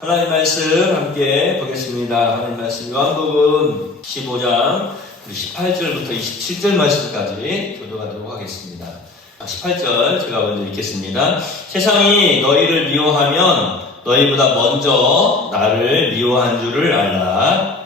하나님 말씀 함께 보겠습니다. 하나님 말씀 요한복음 15장 18절부터 27절 말씀까지 교도하도록 하겠습니다. 18절 제가 먼저 읽겠습니다. 세상이 너희를 미워하면 너희보다 먼저 나를 미워한 줄을 알라.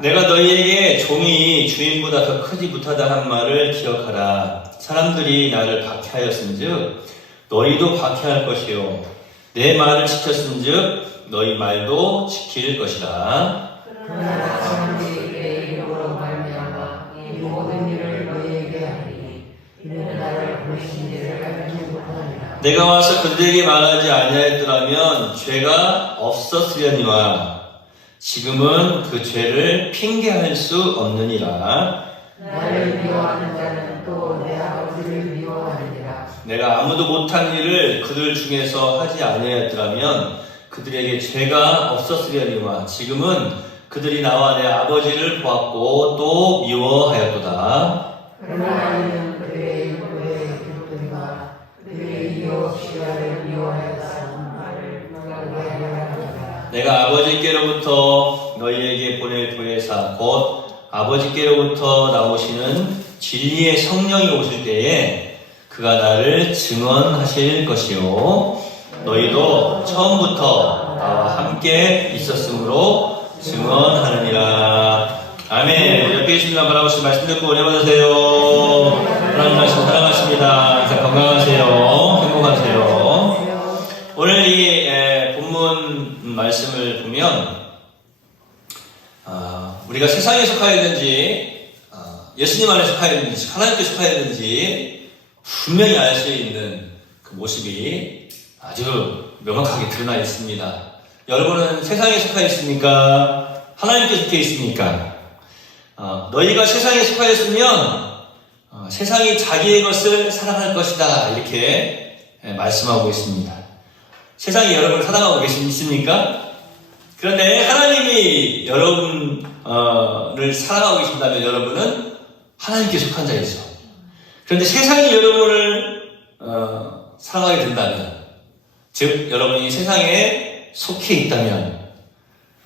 내가 너희에게 종이 주인보다 더 크지 못하다 한 말을 기억하라. 사람들이 나를 박해하였은즉 너희도 박해할 것이요 내 말을 지켰은즉 너희 말도 지킬 것이라. 그러나 사람들이 내 이름으로 말미암아 이 모든 일을 너희에게 하리니 이는 나를 보내신 이를 알지 못하느니라. 내가 와서 그들에게 말하지 아니하였더라면 죄가 없었으려니와 지금은 그 죄를 핑계할 수 없느니라. 나를 미워하는 자는 또 내 아버지를 미워하느니라. 내가 아무도 못한 일을 그들 중에서 하지 아니하였더라면 그들에게 죄가 없었으려니와 지금은 그들이 나와 내 아버지를 보았고 또 미워하였도다. 그러나 이는 그들의 일부에 기쁘니와 그들의 이유 없이 나를 미워하였다는 말을 너희가 하리라. 내가 아버지께로부터 너희에게 보낼 보혜사 곧 아버지께로부터 나오시는 진리의 성령이 오실 때에 그가 나를 증언하실 것이요 너희도 처음부터 나와 함께 있었으므로 증언하느니라. 아멘. 옆에 계신 분 바라보시고 말씀 듣고 은혜 받으세요. 하나님 말씀 사랑하십니다. 항상 건강하세요. 행복하세요. 오늘 이 본문 말씀을 보면 우리가 세상에 속하였는지 예수님 안에 속하였는지 하나님께 속하였는지 분명히 알 수 있는 그 모습이 아주 명확하게 드러나 있습니다. 여러분은 세상에 속하 있습니까? 하나님께 속해 있습니까? 너희가 세상에 속하였으면 세상이 자기의 것을 사랑할 것이다 이렇게 말씀하고 있습니다. 세상이 여러분을 사랑하고 있습니까? 그런데 하나님이 여러분을 사랑하고 계신다면 여러분은 하나님께 속한 자이죠. 그런데 세상이 여러분을 사랑하게 된다면, 즉 여러분이 세상에 속해 있다면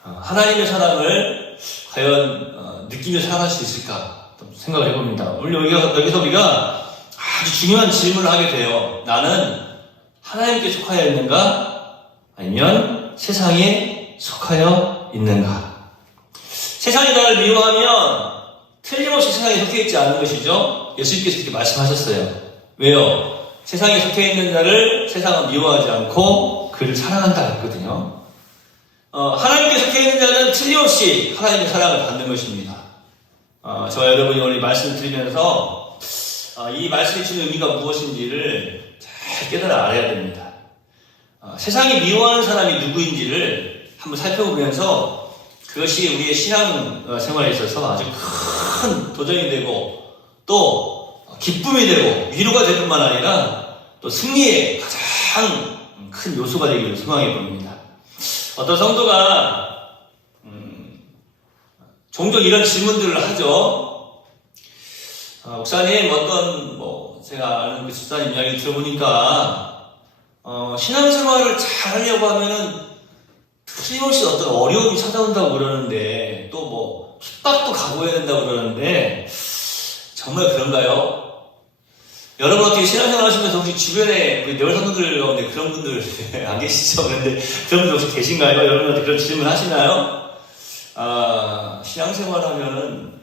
하나님의 사랑을 과연 느끼며 살아갈 수 있을까 생각을 해봅니다. 오늘 여기서 우리가 아주 중요한 질문을 하게 돼요. 나는 하나님께 속하여 있는가? 아니면 세상에 속하여 있는가? 세상이 나를 미워하면 틀림없이 세상에 속해 있지 않은 것이죠. 예수님께서 이렇게 말씀하셨어요. 왜요? 세상에 속해 있는 자를 세상은 미워하지 않고 그를 사랑한다 했거든요. 하나님께 속해 있는 자는 틀림없이 하나님의 사랑을 받는 것입니다. 저와 여러분이 오늘 말씀을 드리면서 이 말씀이 주는 의미가 무엇인지를 잘 깨달아 알아야 됩니다. 세상이 미워하는 사람이 누구인지를 한번 살펴보면서 그것이 우리의 신앙 생활에 있어서 아주 큰 도전이 되고 또 기쁨이 되고 위로가 될 뿐만 아니라 또 승리의 가장 큰 요소가 되기를 소망해 봅니다. 어떤 성도가 종종 이런 질문들을 하죠. 목사님 제가 아는 그 집사님 이야기 들어보니까 신앙생활을 잘 하려고 하면은 틀림없이 어떤 어려움이 찾아온다고 그러는데 또 핍박도 각오해야 된다고 그러는데 정말 그런가요? 여러분 어떻게 신앙생활 하시면서 혹시 주변에 우리 내월성도들 가운데 그런 분들 안 계시죠? 그런데 그런 분들 혹시 계신가요? 여러분한테 그런 질문 하시나요? 신앙생활 하면은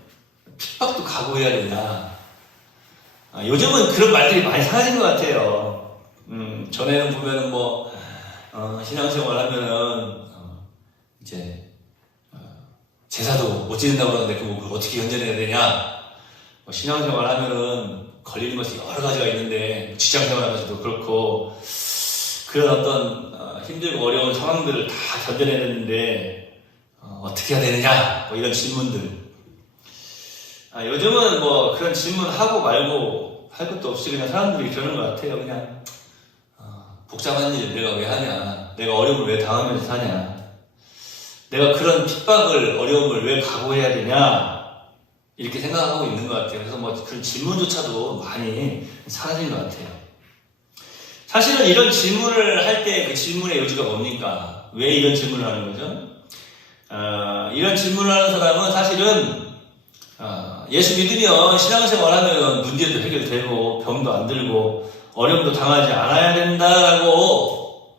핍박도 각오해야 되냐? 요즘은 그런 말들이 많이 사라진 것 같아요. 전에는 보면은 신앙생활 하면은 이제 제사도 못 지낸다고 그러는데 그걸 어떻게 견뎌내야 되냐? 신앙생활 하면은 걸리는 것이 여러 가지가 있는데 직장생활 하면서도 그렇고 그런 어떤 힘들고 어려운 상황들을 다 견뎌내야 되는데 어떻게 해야 되느냐? 이런 질문들. 요즘은 그런 질문 하고 말고 할 것도 없이 그냥 사람들이 그러는 것 같아요. 그냥 복잡한 일을 내가 왜 하냐? 내가 어려움을 왜 당하면서 사냐? 내가 그런 핍박을, 어려움을 왜 각오해야 되냐? 이렇게 생각하고 있는 것 같아요. 그래서 뭐 그런 질문조차도 많이 사라진 것 같아요. 사실은 이런 질문을 할 때 그 질문의 요지가 뭡니까? 왜 이런 질문을 하는 거죠? 이런 질문을 하는 사람은 사실은 예수 믿으면 신앙생활 하면 문제도 해결되고 병도 안 들고 어려움도 당하지 않아야 된다라고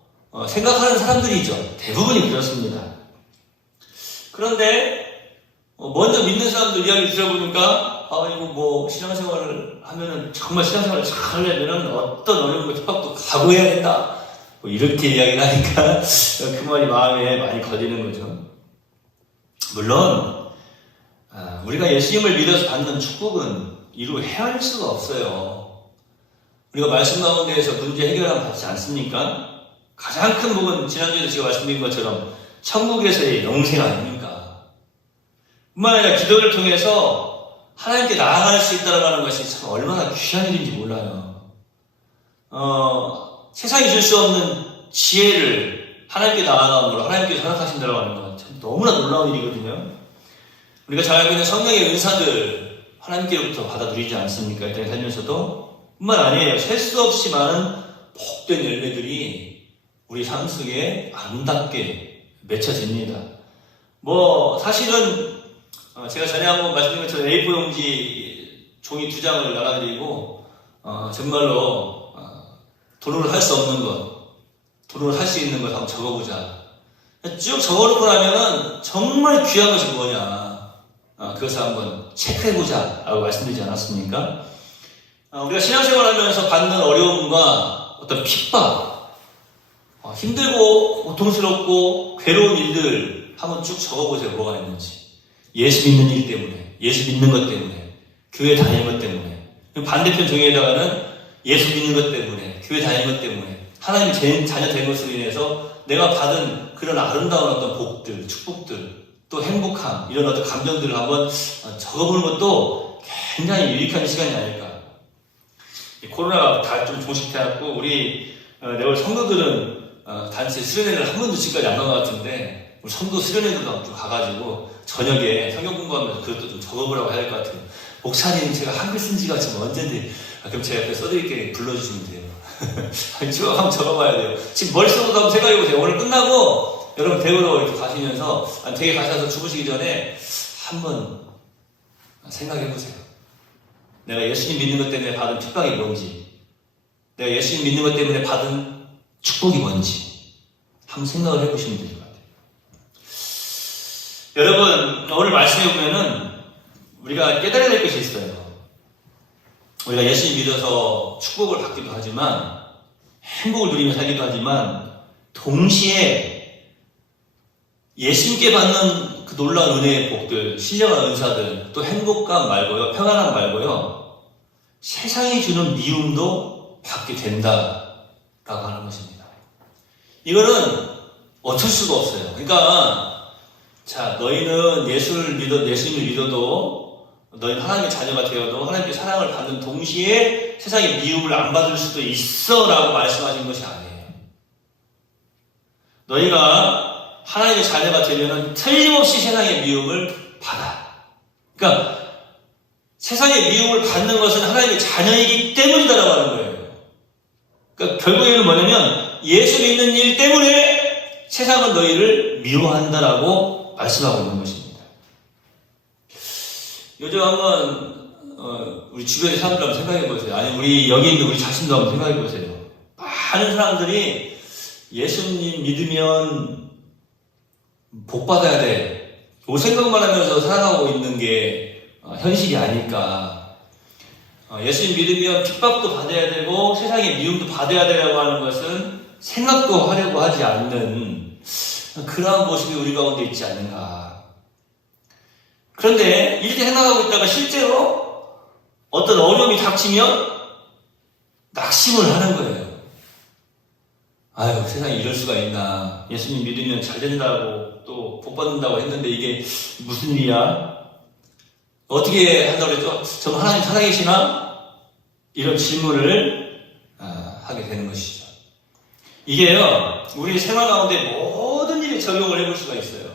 생각하는 사람들이죠. 대부분이 그렇습니다. 그런데 먼저 믿는 사람들 이야기 들어보니까 이거 뭐 신앙생활을 하면은 정말 신앙생활을 잘 하려면은 어떤 어려움과 핍박도 각오해야 된다. 뭐 이렇게 이야기를 하니까 그 말이 마음에 많이 걸리는 거죠. 물론 우리가 예수님을 믿어서 받는 축복은 이루 헤아릴 수가 없어요. 우리가 말씀 가운데에서 문제 해결함 받지 않습니까? 가장 큰 복은 지난주에도 제가 말씀드린 것처럼 천국에서의 영생 아닙니까? 뿐만 아니라 기도를 통해서 하나님께 나아갈 수 있다는 것이 참 얼마나 귀한 일인지 몰라요. 세상이 줄 수 없는 지혜를 하나님께 나아감으로 하나님께서 허락하신다고 하는 건 참 너무나 놀라운 일이거든요. 우리가 잘 알고 있는 성령의 은사들 하나님께로부터 받아 누리지 않습니까? 이 땅에 살면서도 뿐만 아니에요. 셀 수 없이 많은 복된 열매들이 우리 삶 속에 아름답게 맺혀집니다. 뭐 사실은 제가 전에 한번 말씀드린 것처럼 A4 용지 종이 2장을 나눠드리고 정말로 도로를 할 수 없는 것, 도로를 할 수 있는 것 한번 적어보자. 쭉 적어놓고 나면은 정말 귀한 것이 뭐냐, 그것을 한번 체크해보자 라고 말씀드리지 않았습니까? 우리가 신앙생활 하면서 받는 어려움과 어떤 핍박, 힘들고 고통스럽고 괴로운 일들 한번 쭉 적어보세요. 뭐가 있는지. 예수 믿는 일 때문에, 예수 믿는 것 때문에, 교회 다니는 것 때문에, 반대편 종이에다가는 예수 믿는 것 때문에, 교회 다니는 것 때문에, 하나님의 자녀 된 것으로 인해서 내가 받은 그런 아름다운 어떤 복들, 축복들, 또 행복함, 이런 어떤 감정들을 한번 적어보는 것도 굉장히 유익한 시간이 아닐까. 코로나가 다 좀 종식돼갖고 우리 내월 성도들은 단체 수련회를 한 번도 지금까지 안 간 것 같은데, 우리 성도 수련회도 좀 가가지고 저녁에 성경 공부하면서 그것도 좀 적어보라고 해야 될 것 같아요. 목사님, 제가 한글 쓴 지가 지금 언젠데, 그럼 제가 옆에 써드릴게 불러주시면 돼요. 쭉 한번 적어봐야 돼요. 지금 머릿속으로 한번 생각해보세요. 오늘 끝나고 여러분 댁으로 이렇게 가시면서, 댁에 가셔서 주무시기 전에 한번 생각해보세요. 내가 예수님 믿는 것 때문에 받은 핍박이 뭔지, 내가 예수님 믿는 것 때문에 받은 축복이 뭔지 한번 생각을 해보시면 될 것 같아요. 여러분, 오늘 말씀해 보면은 우리가 깨달아야 될 것이 있어요. 우리가 예수님 믿어서 축복을 받기도 하지만, 행복을 누리며 살기도 하지만, 동시에 예수님께 받는 그 놀라운 은혜의 복들, 신령한 은사들, 또 행복감 말고요, 평안함 말고요, 세상이 주는 미움도 받게 된다라고 하는 것입니다. 이거는 어쩔 수가 없어요. 그러니까 자, 너희는 예수님을 믿어도, 너희는 하나님의 자녀가 되어도 하나님께 사랑을 받는 동시에 세상의 미움을 안 받을 수도 있어 라고 말씀하신 것이 아니에요. 너희가 하나님의 자녀가 되면 틀림없이 세상의 미움을 받아. 그러니까 세상의 미움을 받는 것은 하나님의 자녀이기 때문이다라고 하는 거예요. 그러니까 결국에는 뭐냐면 예수 믿는 일 때문에 세상은 너희를 미워한다라고 말씀하고 있는 것입니다. 요즘 한번 우리 주변의 사람들 한번 생각해 보세요. 아니 우리 여기 있는 우리 자신도 한번 생각해 보세요. 많은 사람들이 예수님 믿으면 복 받아야 돼. 그 생각만 하면서 살아가고 있는 게 현실이 아닐까. 예수님 믿으면 핍박도 받아야 되고 세상의 미움도 받아야 되라고 하는 것은 생각도 하려고 하지 않는 그러한 모습이 우리 가운데 있지 않는가. 그런데 이렇게 생각하고 있다가 실제로 어떤 어려움이 닥치면 낙심을 하는 거예요. 아유, 세상에 이럴 수가 있나. 예수님 믿으면 잘 된다고 또 복 받는다고 했는데 이게 무슨 일이야? 어떻게 한다고 그랬죠? 저 하나님 살아계시나? 이런 질문을 하게 되는 것이죠. 이게요, 우리 생활 가운데 모든 일에 적용을 해볼 수가 있어요.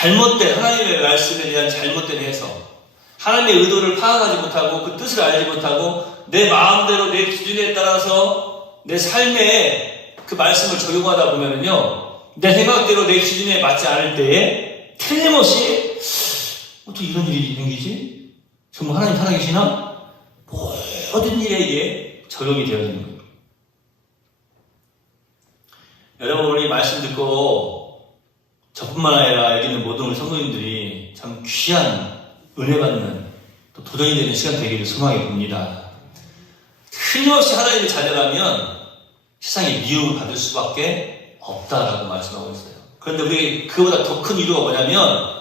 잘못된 하나님의 말씀에 대한 잘못된 해석, 하나님의 의도를 파악하지 못하고 그 뜻을 알지 못하고 내 마음대로 내 기준에 따라서 내 삶에 그 말씀을 적용하다 보면은요, 내 생각대로 내 기준에 맞지 않을 때에 틀림없이 어떻게 이런 일이 생기지? 정말 하나님 살아계시나? 모든 일에 적용이 되어지는 거예요. 여러분, 우리 말씀 듣고 저뿐만 아니라 여기 있는 모든 우리 성도님들이 참 귀한 은혜 받는 또 도전이 되는 시간 되기를 소망해 봅니다. 틀림없이 하나님의 자녀라면 세상에 미움을 받을 수밖에 없다라고 말씀하고 있어요. 그런데 우리 그보다 더 큰 이유가 뭐냐면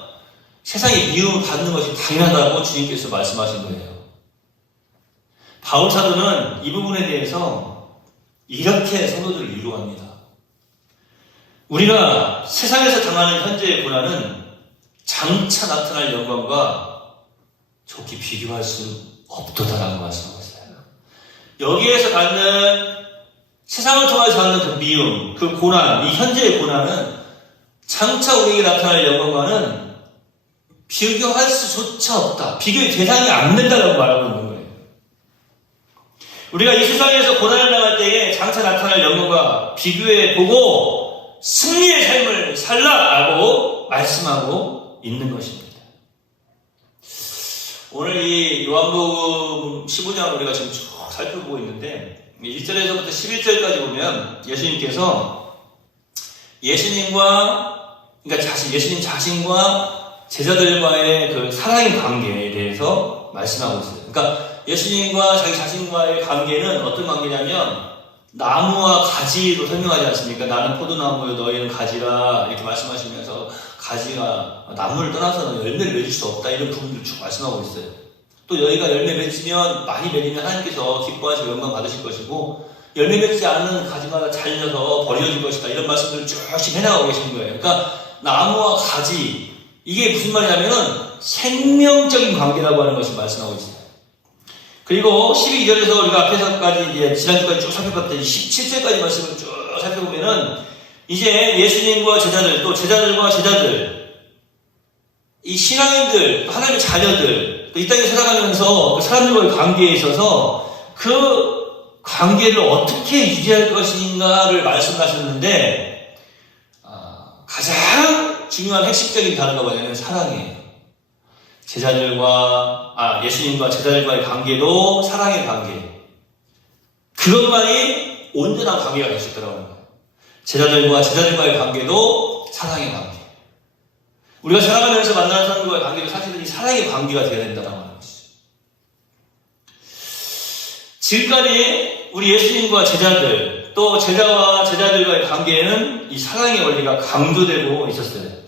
세상에 미움을 받는 것이 당연하다고 주님께서 말씀하신 거예요. 바울 사도는 이 부분에 대해서 이렇게 성도들을 위로합니다. 우리가 세상에서 당하는 현재의 고난은 장차 나타날 영광과 좋게 비교할 수 없도다라고 말씀하고 있어요. 여기에서 갖는 세상을 통해서 갖는 그 미움, 그 고난, 이 현재의 고난은 장차 우리에게 나타날 영광과는 비교할 수조차 없다. 비교의 대상이 안 된다라고 말하고 있는 거예요. 우리가 이 세상에서 고난을 당할 때에 장차 나타날 영광과 비교해 보고 승리의 삶을 살라라고 말씀하고 있는 것입니다. 오늘 이 요한복음 15장을 우리가 지금 쭉 살펴보고 있는데 1절에서부터 11절까지 보면 예수님께서 예수님 자신과 제자들과의 그 사랑의 관계에 대해서 말씀하고 있어요. 그러니까 예수님과 자기 자신과의 관계는 어떤 관계냐면 나무와 가지로 설명하지 않습니까? 나는 포도나무요 너희는 가지라 이렇게 말씀하시면서 가지가 나무를 떠나서는 열매를 맺을 수 없다 이런 부분들을 쭉 말씀하고 있어요. 또 너희가 열매 맺으면 많이 맺으면 하나님께서 기뻐하시고 영광 받으실 것이고 열매 맺지 않는 가지마다 잘려서 버려질 것이다 이런 말씀들을 쭉 해나가고 계시는 거예요. 그러니까 나무와 가지 이게 무슨 말이냐면 생명적인 관계라고 하는 것을 말씀하고 있어요. 그리고 12절에서 우리가 앞에서까지 이제 지난주까지 쭉 살펴봤던 17절까지 말씀을 쭉 살펴보면은 이제 예수님과 제자들 또 제자들과 제자들 이 신앙인들 하나님의 자녀들 또 이 땅에 살아가면서 그 사람들과의 관계에 있어서 그 관계를 어떻게 유지할 것인가를 말씀하셨는데 가장 중요한 핵심적인 단어가 뭐냐면 사랑이에요. 예수님과 제자들과의 관계도 사랑의 관계. 그것만이 온전한 관계가 될 수 있더라고요. 제자들과의 관계도 사랑의 관계. 우리가 살아가면서 만나는 사람들과의 관계도 사실은 이 사랑의 관계가 되어야 된다고 하는 것이죠. 지금까지 우리 예수님과 제자들, 또 제자와 제자들과의 관계에는 이 사랑의 원리가 강조되고 있었어요.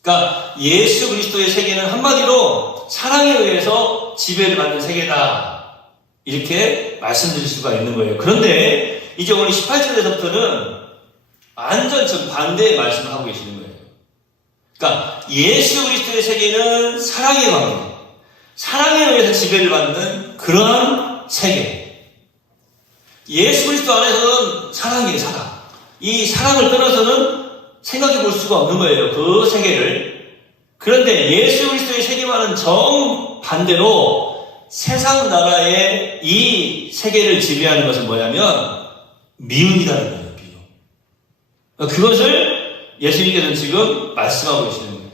그러니까 예수 그리스도의 세계는 한마디로 사랑에 의해서 지배를 받는 세계다. 이렇게 말씀드릴 수가 있는 거예요. 그런데 이제 오늘 18절에서부터는 완전 정반대의 말씀을 하고 계시는 거예요. 그러니까 예수 그리스도의 세계는 사랑의 관계, 사랑에 의해서 지배를 받는 그런 세계. 예수 그리스도 안에서는 사랑이에요, 사랑. 이 사랑을 떠나서는 생각해 볼 수가 없는 거예요, 그 세계를. 그런데 예수 그리스도의 세계와는 정반대로 세상 나라의 이 세계를 지배하는 것은 뭐냐면 미움이라는 거예요, 미움. 그것을 예수님께서는 지금 말씀하고 계시는 거예요.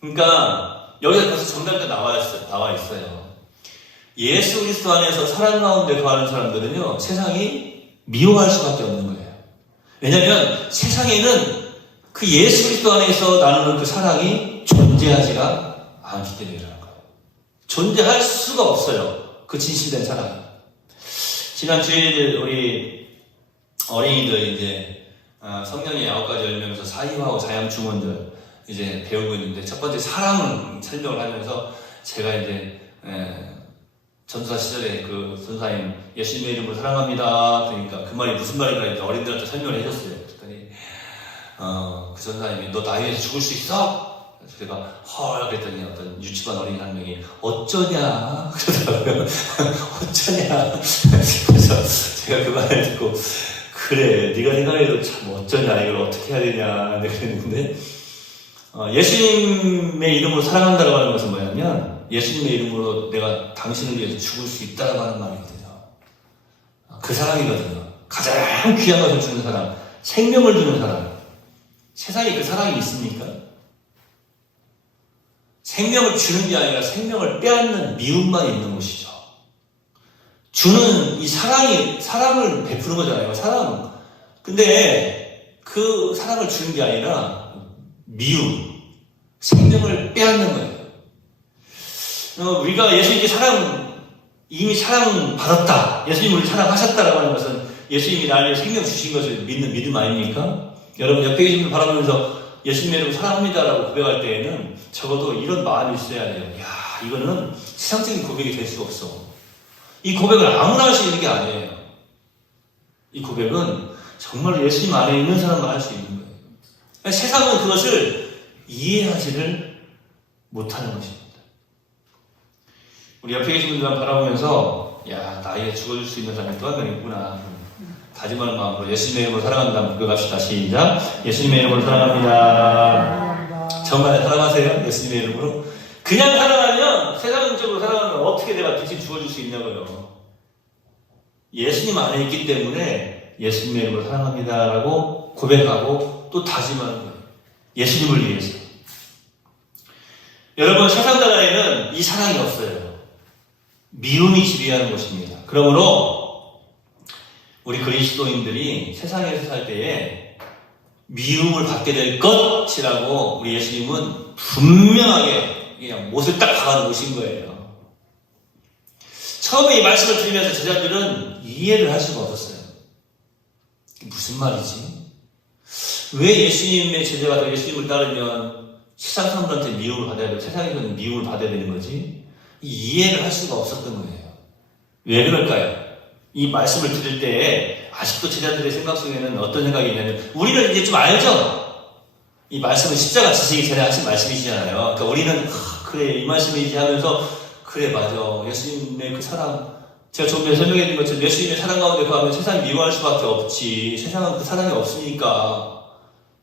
그러니까 여기서 벌써 정답이 나와 있어요. 예수 그리스도 안에서 사랑 가운데 거하는 사람들은요, 세상이 미워할 수밖에 없는 거예요. 왜냐하면 세상에는 그 예수 그리스도 안에서 나누는 그 사랑이 존재하지가 않기 때문이라는 거예요. 존재할 수가 없어요. 그 진실된 사랑이. 지난 주일 우리 어린이들 이제 성령의 9가지 열매면서 사임하고 자양 주문들 이제 배우고 있는데 첫 번째 사랑 설명을 하면서 제가 이제 전도사 시절에 그 전사님 예수님의 이름으로 사랑합니다. 그러니까 그 말이 무슨 말인가 이제 어린들한테 설명을 해줬어요. 그랬더니 그 전사님이 너 나에 위해서 죽을 수 있어? 그래서 제가 헐 그랬더니 어떤 유치반 어린이 한 명이 어쩌냐 그러더라고요. 어쩌냐. 그래서 제가 그 말을 듣고 그래 네가 생각해도 참 어쩌냐 이걸 어떻게 해야 되냐 그랬는데 예수님의 이름으로 사랑한다고 하는 것은 뭐냐면 예수님의 이름으로 내가 당신을 위해서 죽을 수 있다고 하는 말이거든요. 그 사랑이거든요. 가장 귀한 것을 주는 사람, 생명을 주는 사람. 세상에 그 사랑이 있습니까? 생명을 주는 게 아니라 생명을 빼앗는 미움만 있는 곳이죠. 주는 이 사랑을 베푸는 거잖아요. 사랑. 근데 그 사랑을 주는 게 아니라 미움, 생명을 빼앗는 거예요. 우리가 예수님께 이미 사랑받았다. 예수님을 사랑하셨다라고 하는 것은 예수님이 나를 생명 주신 것을 믿는 믿음 아닙니까? 여러분 옆에 계신 분 바라보면서 예수님의 이름으로 사랑합니다라고 고백할 때에는 적어도 이런 마음이 있어야 돼요. 야, 이거는 세상적인 고백이 될 수가 없어. 이 고백을 아무나 할 수 있는 게 아니에요. 이 고백은 정말 예수님 안에 있는 사람만 할 수 있는 거예요. 세상은 그것을 이해하지를 못하는 것입니다. 우리 옆에 계신 분들만 바라보면서 야, 나에게 죽어줄 수 있는 사람이 또 한 명 있구나. 다짐하는 마음으로 예수님의 이름으로 사랑한다. 고백합시다. 시작. 예수님의 이름으로 사랑합니다. 정말 사랑하세요? 예수님의 이름으로? 그냥 사랑하면, 세상적으로 사랑하면 어떻게 내가 대신 죽어줄 수 있냐고요. 예수님 안에 있기 때문에 예수님의 이름으로 사랑합니다라고 고백하고 또 다짐하는 거예요. 예수님을 위해서. 여러분, 세상 나라에는 이 사랑이 없어요. 미움이 지배하는 것입니다. 그러므로 우리 그리스도인들이 세상에서 살 때에 미움을 받게 될 것이라고 우리 예수님은 분명하게 그냥 못을 딱 박아놓으신 거예요. 처음에 이 말씀을 들으면서 제자들은 이해를 할 수가 없었어요. 무슨 말이지? 왜 예수님의 제자가 예수님을 따르면 세상 사람들한테 미움을 받아야 되고 세상에서는 미움을 받아야 되는 거지? 이해를 할 수가 없었던 거예요. 왜 그럴까요? 이 말씀을 들을 때 아직도 제자들의 생각 속에는 어떤 생각이 있냐면 우리는 이제 좀 알죠? 이 말씀은 십자가 지시기 전에 하신 말씀이시잖아요. 그러니까 우리는 그래 이 말씀이지 하면서 그래 맞아 예수님의 그 사랑 제가 조금 전에 설명해 드린 것처럼 예수님의 사랑 가운데 거하면 세상이 미워할 수밖에 없지 세상은 그 사랑이 없으니까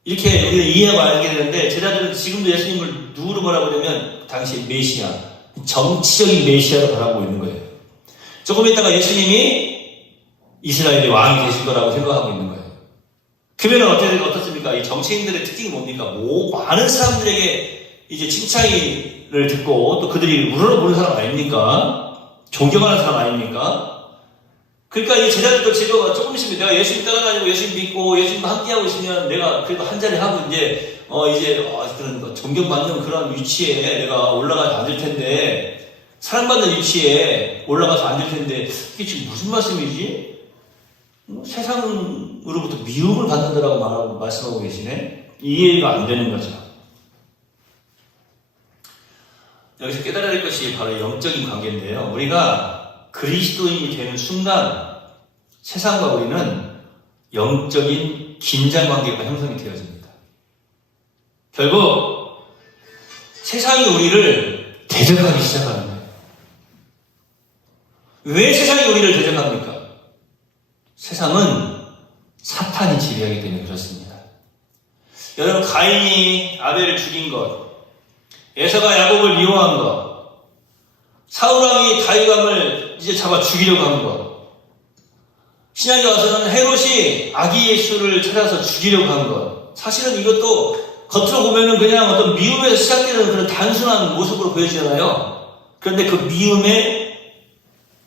이렇게 우리가 이해하고 알게 되는데 제자들은 지금도 예수님을 누구로 뭐라고 하냐면 당시 메시아 정치적인 메시아로 바라보고 있는 거예요. 조금 있다가 예수님이 이스라엘의 왕이 되실 거라고 생각하고 있는 거예요. 그러면 어떻습니까? 이 정치인들의 특징이 뭡니까? 많은 사람들에게 이제 칭찬을 듣고 또 그들이 우러러보는 사람 아닙니까? 존경하는 사람 아닙니까? 그러니까 이 제자들도 지금 조금 있으면 내가 예수님 따라다니고 예수님 믿고 예수님과 함께하고 있으면 내가 그래도 한 자리 하고 이제 그런 존경받는 그런 위치에 내가 올라가서 앉을 텐데 사랑받는 위치에 올라가서 앉을 텐데 이게 지금 무슨 말씀이지? 세상으로부터 미움을 받는다라고 말씀하고 계시네? 이해가 안 되는 거죠. 여기서 깨달아야 될 것이 바로 영적인 관계인데요. 우리가 그리스도인이 되는 순간 세상과 우리는 영적인 긴장 관계가 형성이 되어집니다. 결국 세상이 우리를 대적하기 시작하는 거예요. 왜 세상이 우리를 대적합니까? 세상은 사탄이 지배하기 때문에 그렇습니다. 여러분 가인이 아벨을 죽인 것, 에서가 야곱을 미워한 것, 사울왕이 다윗왕을 이제 잡아 죽이려고 한 것, 신약에 와서는 헤롯이 아기 예수를 찾아서 죽이려고 한 것, 사실은 이것도 겉으로 보면은 그냥 어떤 미움에서 시작되는 그런 단순한 모습으로 보여지잖아요. 그런데 그 미움에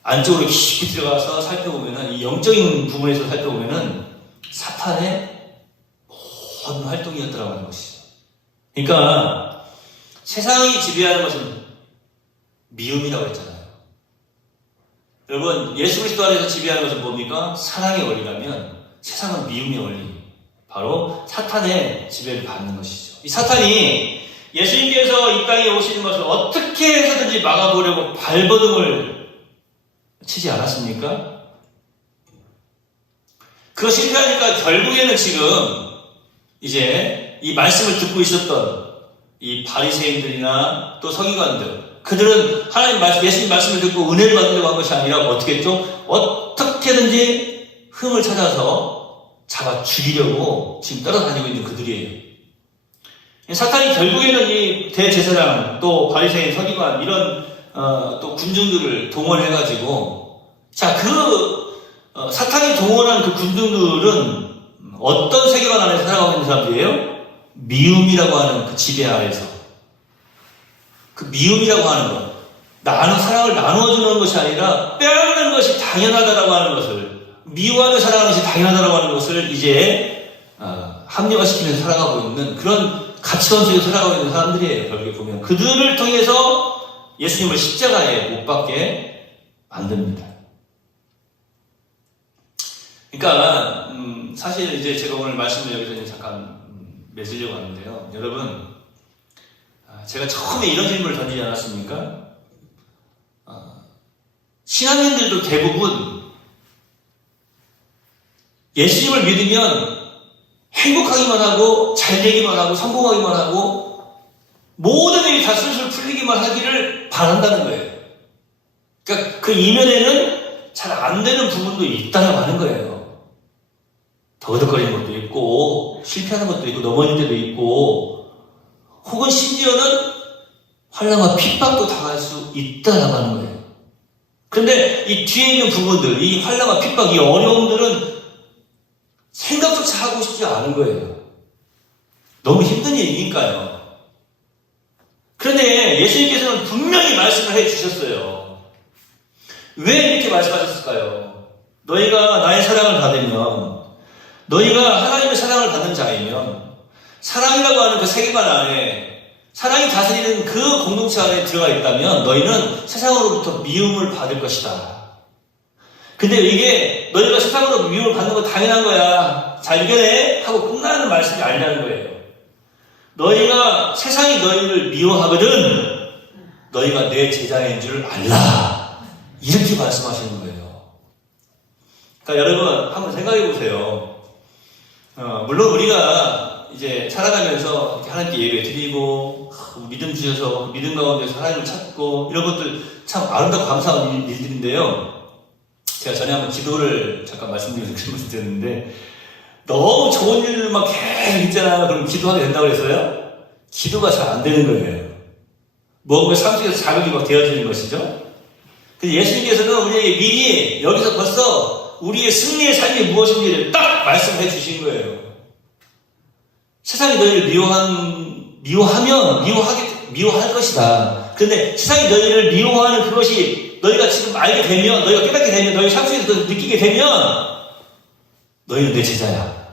안쪽으로 깊이 들어가서 살펴보면은 이 영적인 부분에서 살펴보면은 사탄의 모든 활동이었더라고 하는 것이죠. 그러니까 세상이 지배하는 것은 미움이라고 했잖아요. 여러분 예수 그리스도 안에서 지배하는 것은 뭡니까? 사랑의 원리라면 세상은 미움의 원리. 바로 사탄의 지배를 받는 것이죠. 이 사탄이 예수님께서 이 땅에 오시는 것을 어떻게 해서든지 막아보려고 발버둥을 치지 않았습니까? 그거 실패하니까 결국에는 지금 이제 이 말씀을 듣고 있었던 이 바리새인들이나 또 서기관들 그들은 하나님 말씀, 예수님 말씀을 듣고 은혜를 받으려고 한 것이 아니라 어떻게 했죠? 어떻게든지 흠을 찾아서 잡아 죽이려고 지금 따라다니고 있는 그들이에요. 사탄이 결국에는 이 대제사장 또 바리새인 서기관 이런 또 군중들을 동원해가지고 사탄이 동원한 그 군중들은 어떤 세계관 안에서 살아가고 있는 사람들이에요? 미움이라고 하는 그 지배 아래서 그 미움이라고 하는 것 사랑을 나누어주는 것이 아니라 빼앗는 것이 당연하다라고 하는 것을 미워하며 살아가는 것이 당연하다라고 하는 것을 이제 합리화시키면서 살아가고 있는 그런 가치관 속에서 살아가고 있는 사람들이에요. 결국에 보면 그들을 통해서 예수님을 십자가에 못 박게 만듭니다. 그러니까 사실 이제 제가 오늘 말씀을 여기서 잠깐 맺으려고 하는데요. 여러분, 제가 처음에 이런 질문을 던지지 않았습니까? 신앙인들도 대부분 예수님을 믿으면 행복하기만 하고 잘 되기만 하고 성공하기만 하고 모든 일이 다 술술 풀리기만 하기를 바란다는 거예요. 그러니까 그 이면에는 잘 안 되는 부분도 있다고 하는 거예요. 더덕거리는 것도 있고 실패하는 것도 있고 넘어질 때도 있고 혹은 심지어는 환난과 핍박도 당할 수 있다고 하는 거예요. 그런데 이 뒤에 있는 부분들, 이 환난과 핍박, 이 어려움들은 생각조차 하고 싶지 않은 거예요. 너무 힘든 일이니까요. 그런데 예수님께서는 분명히 말씀을 해주셨어요. 왜 이렇게 말씀하셨을까요? 너희가 나의 사랑을 받으면, 너희가 하나님의 사랑을 받는 자이면, 사랑이라고 하는 그 세계관 안에, 사랑이 다스리는 그 공동체 안에 들어가 있다면, 너희는 세상으로부터 미움을 받을 것이다. 근데 이게 너희가 세상으로 미움을 받는 건 당연한 거야. 잘 이겨내? 하고 끝나는 말씀이 아니라는 거예요. 너희가 세상이 너희를 미워하거든 너희가 내 제자인 줄 알라. 이렇게 말씀하시는 거예요. 그러니까 여러분 한번 생각해 보세요. 물론 우리가 이제 살아가면서 이렇게 하나님께 예배 드리고 믿음 주셔서 믿음 가운데서 하나님을 찾고 이런 것들 참 아름답고 감사한 일들인데요. 제가 전에 한번 기도를 잠깐 말씀드렸는데 너무 좋은 일만 계속 있잖아요. 그럼 기도하게 된다고 그랬어요? 기도가 잘 안 되는 거예요. 뭔가 삶 속에서 자극이 막 되어지는 것이죠. 근데 예수님께서는 우리에게 미리 여기서 벌써 우리의 승리의 삶이 무엇인지를 딱 말씀해 주신 거예요. 세상이 너희를 미워할 것이다. 그런데 세상이 너희를 미워하는 그것이 너희가 지금 알게 되면, 너희가 깨닫게 되면, 너희 삶 속에서 느끼게 되면 너희는 내 제자야.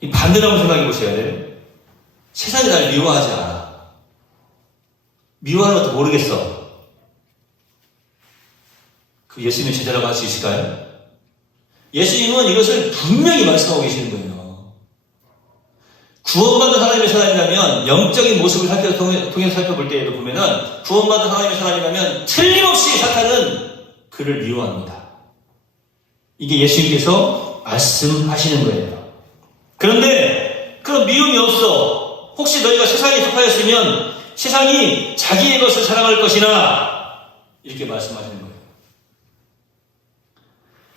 이 반대로 한번 생각해 보셔야 돼요. 세상이 나를 미워하지 않아. 미워하는 것도 모르겠어. 그 예수님의 제자라고 할 수 있을까요? 예수님은 이것을 분명히 말씀하고 계시는 거예요. 구원받은 하나님의 사람이라면 영적인 모습을 통해서 살펴볼 때에도 보면은 구원받은 하나님의 사람이라면 틀림없이 사탄은 그를 미워합니다. 이게 예수님께서 말씀하시는 거예요. 그런데 그런 미움이 없어. 혹시 너희가 세상에 속하였으면 세상이 자기의 것을 사랑할 것이나 이렇게 말씀하시는 거예요.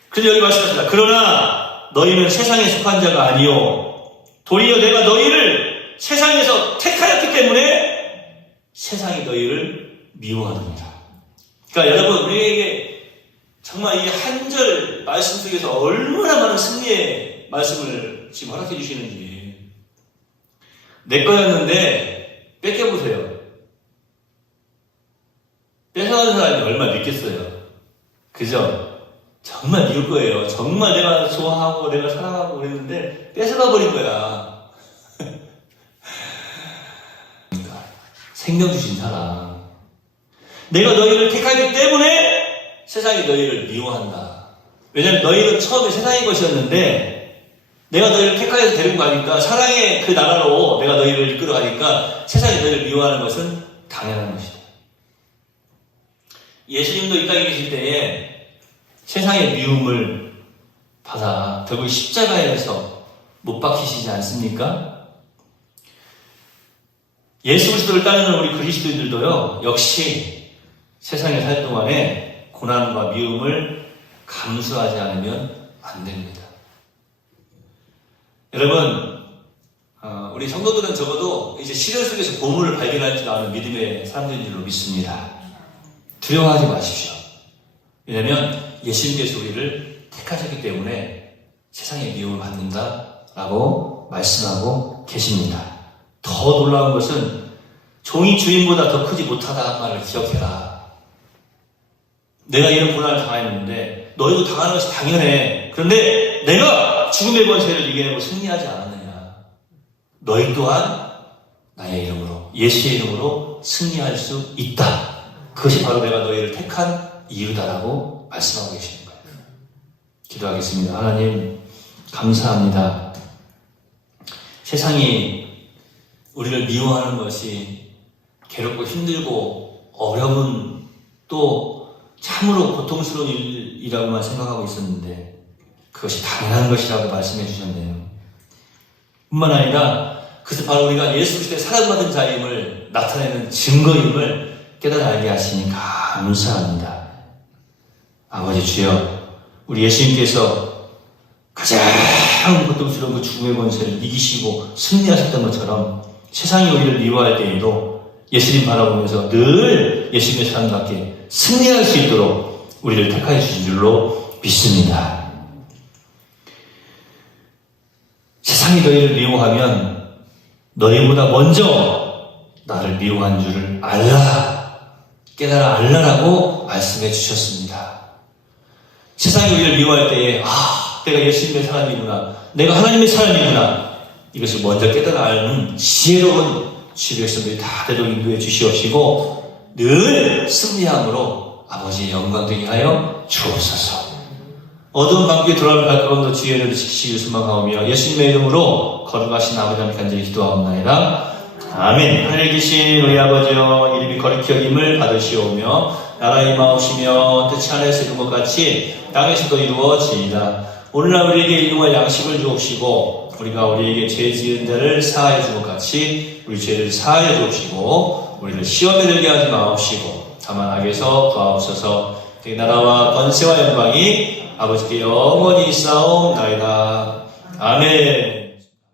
그래서 여기 말씀하십니다. 그러나 너희는 세상에 속한 자가 아니요 도리어 내가 너희를 세상에서 택하였기 때문에 세상이 너희를 미워하느니라. 그러니까 여러분 우리에게 정말 이 한 절 말씀 속에서 얼마나 많은 승리의 말씀을 지금 허락해 주시는지. 내 거였는데 뺏겨보세요. 뺏어가는 사람이 얼마나 믿겠어요. 그죠? 정말 미울 거예요. 정말 내가 좋아하고 내가 사랑하고 그랬는데 뺏어가 버린 거야. 생명 주신 사람. 내가 너희를 택하기 때문에 세상이 너희를 미워한다. 왜냐하면 너희는 처음에 세상의 것이었는데 내가 너희를 택하여서 데리고 가니까 사랑의 그 나라로 내가 너희를 이끌어 가니까 세상이 너희를 미워하는 것은 당연한 것이다. 예수님도 이 땅에 계실 때에 세상의 미움을 받아 결국 십자가에서 못 박히시지 않습니까? 예수 그리스도를 따르는 우리 그리스도인들도요 역시 세상에 살 동안에 고난과 미움을 감수하지 않으면 안 됩니다. 여러분 우리 성도들은 적어도 이제 시련 속에서 보물을 발견할 줄 아는 믿음의 사람들인 줄로 믿습니다. 두려워하지 마십시오. 왜냐하면 예수님께서 우리를 택하셨기 때문에 세상의 미움을 받는다라고 말씀하고 계십니다. 더 놀라운 것은 종이 주인보다 더 크지 못하다는 말을 기억해라. 내가 이런 고난을 당했는데 너희도 당하는 것이 당연해. 그런데 내가 죽음의 권세를 이겨내고 승리하지 않았느냐. 너희 또한 나의 이름으로, 예수의 이름으로 승리할 수 있다. 그것이 바로 내가 너희를 택한 이유다라고 말씀하고 계시는 거예요. 기도하겠습니다. 하나님 감사합니다. 세상이 우리를 미워하는 것이 괴롭고 힘들고 어려운 또 참으로 고통스러운 일이라고만 생각하고 있었는데 그것이 당연한 것이라고 말씀해 주셨네요. 뿐만 아니라 그것은 바로 우리가 예수 그리스도의 사랑받은 자임을 나타내는 증거임을 깨달아 알게 하시니 감사합니다. 아버지 주여, 우리 예수님께서 가장 고통스러운 그 죽음의 권세를 이기시고 승리하셨던 것처럼 세상이 우리를 미워할 때에도 예수님 바라보면서 늘 예수님의 사랑답게 승리할 수 있도록 우리를 택하여 주신 줄로 믿습니다. 세상이 너희를 미워하면 너희보다 먼저 나를 미워한 줄을 알라, 깨달아 알라라고 말씀해 주셨습니다. 세상이 우리를 미워할 때에 내가 예수님의 사람이구나, 내가 하나님의 사람이구나, 이것을 먼저 깨달아 아는 지혜로운 주의 백성들이 다 되도록 인도해 주시옵시고 늘 승리함으로 아버지의 영광 되게 하여 주옵소서. 어두운 밤길에 돌아오는 발걸음도 주의 은혜를 지키시길 소망하오며 예수님의 이름으로 거룩하신 아버지 함께 간절히 기도하옵나이다. 아멘. 하늘에 계신 우리 아버지여, 이름이 거룩히 여김을 받으시오며 나라 임하옵시며 뜻이 하늘에서 이룬 것 같이 땅에서도 이루어지이다. 오늘날 우리에게 일용할 양식을 주옵시고 우리가 우리에게 죄 지은 자를 사하여 준 것 같이 우리 죄를 사하여 주옵시고 우리를 시험에 들게 하지 마옵시고 다만 악에서 구하옵소서. 그 나라와 권세와 영광이 아버지께 영원히 있사옵나이다. 아멘.